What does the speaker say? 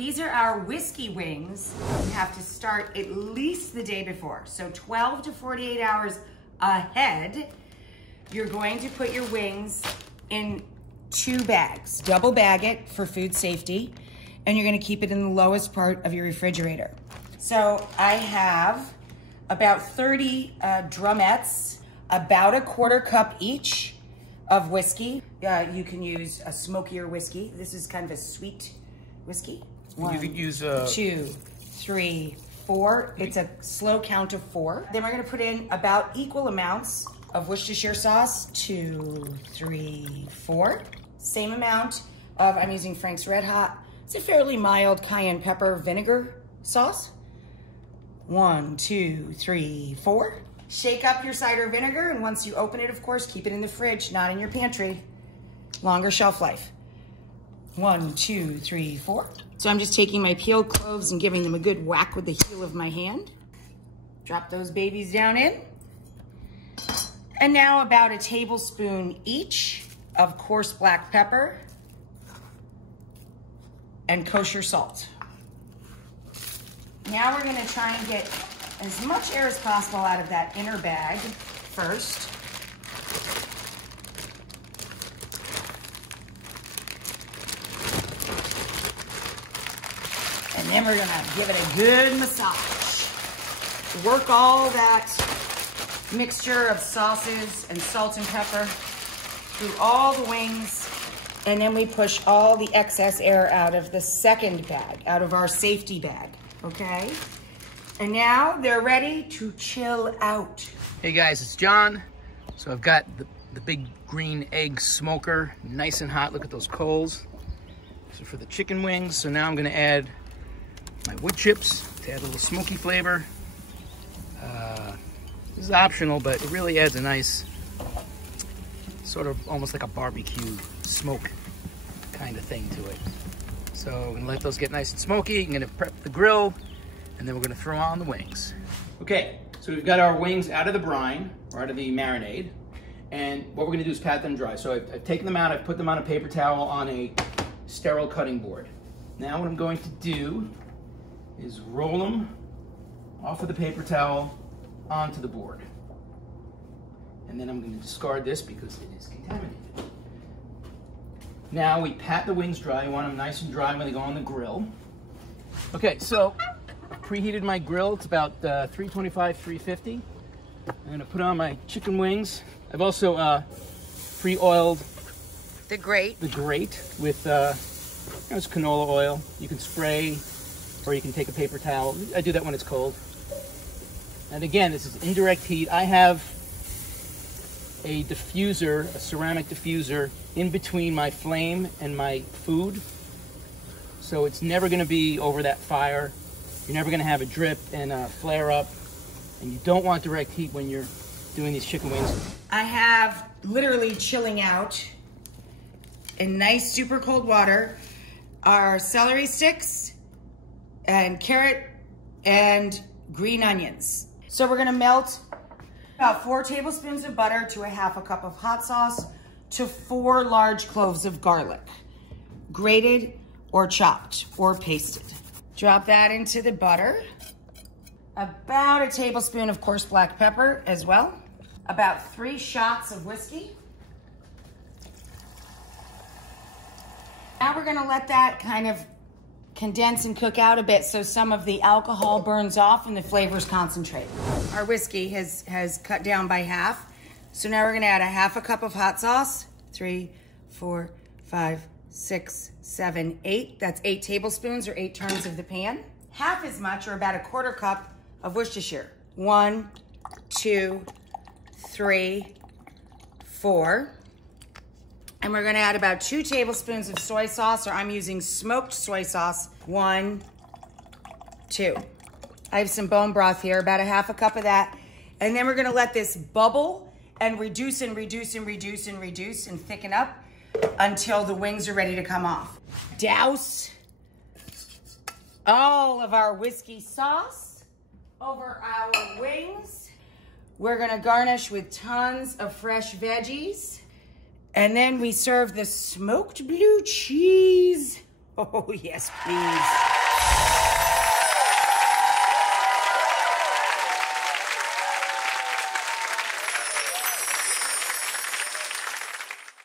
These are our whiskey wings. You have to start at least the day before. So 12 to 48 hours ahead, you're going to put your wings in 2 bags. Double bag it for food safety, and you're gonna keep it in the lowest part of your refrigerator. So I have about 30 drumettes, about a 1/4 cup each of whiskey. You can use a smokier whiskey. This is kind of a sweet whiskey. 1, you could use 2, 3, 4. It's a slow count of 4. Then we're gonna put in about equal amounts of Worcestershire sauce, 2, 3, 4. Same amount of, I'm using Frank's Red Hot. It's a fairly mild cayenne pepper vinegar sauce. 1, 2, 3, 4. Shake up your cider vinegar, and once you open it, of course, keep it in the fridge, not in your pantry. Longer shelf life. 1, 2, 3, 4. So I'm just taking my peeled cloves and giving them a good whack with the heel of my hand. Drop those babies down in. And now about a tablespoon each of coarse black pepper and kosher salt. Now we're gonna try and get as much air as possible out of that inner bag first. And then we're gonna give it a good massage. Work all that mixture of sauces and salt and pepper through all the wings. And then we push all the excess air out of the second bag, out of our safety bag, okay? And now they're ready to chill out. Hey guys, it's John. So I've got the big green egg smoker, nice and hot. Look at those coals. So for the chicken wings, so now I'm gonna add my wood chips to add a little smoky flavor. This is optional, but it really adds a nice, sort of almost like a barbecue smoke kind of thing to it. So I'm gonna let those get nice and smoky. I'm gonna prep the grill, and then we're gonna throw on the wings. Okay, so we've got our wings out of the brine, or out of the marinade, and what we're gonna do is pat them dry. So I've taken them out, I've put them on a paper towel on a sterile cutting board. Now what I'm going to do is roll them off of the paper towel onto the board. And then I'm going to discard this because it is contaminated. Now we pat the wings dry. You want them nice and dry when they go on the grill. Okay, so I've preheated my grill. It's about 325, 350. I'm going to put on my chicken wings. I've also pre-oiled The grate with it's canola oil. You can spray, or you can take a paper towel. I do that when it's cold. And again, this is indirect heat. I have a diffuser, a ceramic diffuser, in between my flame and my food. So it's never gonna be over that fire. You're never gonna have a drip and a flare up. And you don't want direct heat when you're doing these chicken wings. I have literally chilling out in nice super cold water our celery sticks and carrot and green onions. So we're gonna melt about 4 tablespoons of butter to a 1/2 cup of hot sauce to 4 large cloves of garlic, grated or chopped or pasted. Drop that into the butter. About a tablespoon of coarse black pepper as well. About 3 shots of whiskey. Now we're gonna let that kind of condense and cook out a bit so some of the alcohol burns off and the flavors concentrate. Our whiskey has cut down by half. So now we're gonna add a 1/2 cup of hot sauce. 3, 4, 5, 6, 7, 8. That's 8 tablespoons or 8 turns of the pan. Half as much, or about a 1/4 cup of Worcestershire. 1, 2, 3, 4. And we're gonna add about 2 tablespoons of soy sauce, or I'm using smoked soy sauce. 1, 2. I have some bone broth here, about a 1/2 cup of that. And then we're gonna let this bubble and reduce and reduce and reduce and reduce and thicken up until the wings are ready to come off. Douse all of our whiskey sauce over our wings. We're gonna garnish with tons of fresh veggies. And then we serve the smoked blue cheese. Oh, yes, please.